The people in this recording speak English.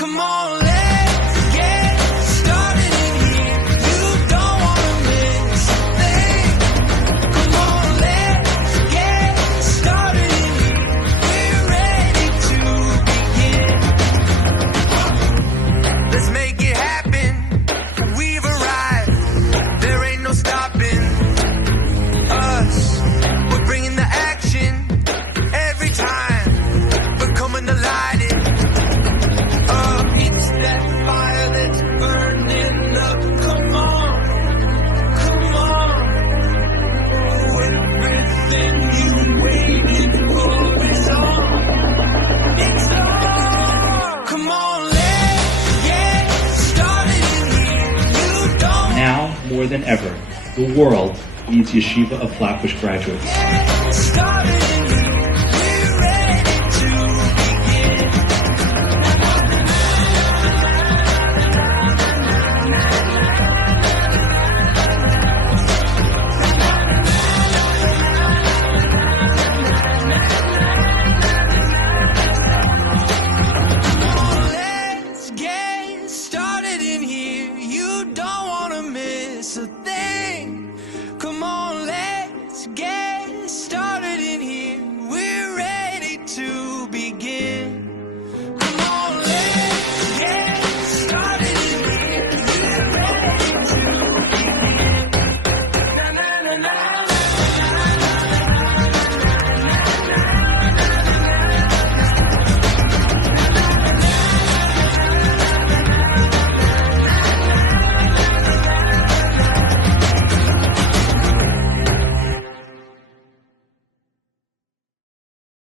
Come on, let's get started in here. You don't wanna miss a thing. Come on, let's get started in here. We're ready to begin. Let's make it happen. We've arrived. There ain't no stopping us. We're bringing the action every time. We're coming to light it up. It's that fire that's burning up. Come on, come on. Everything you waited for is on. It's on. Come on, let's get started in here. You don't Now, more than ever, the world needs Yeshiva of Flatbush graduates. get started.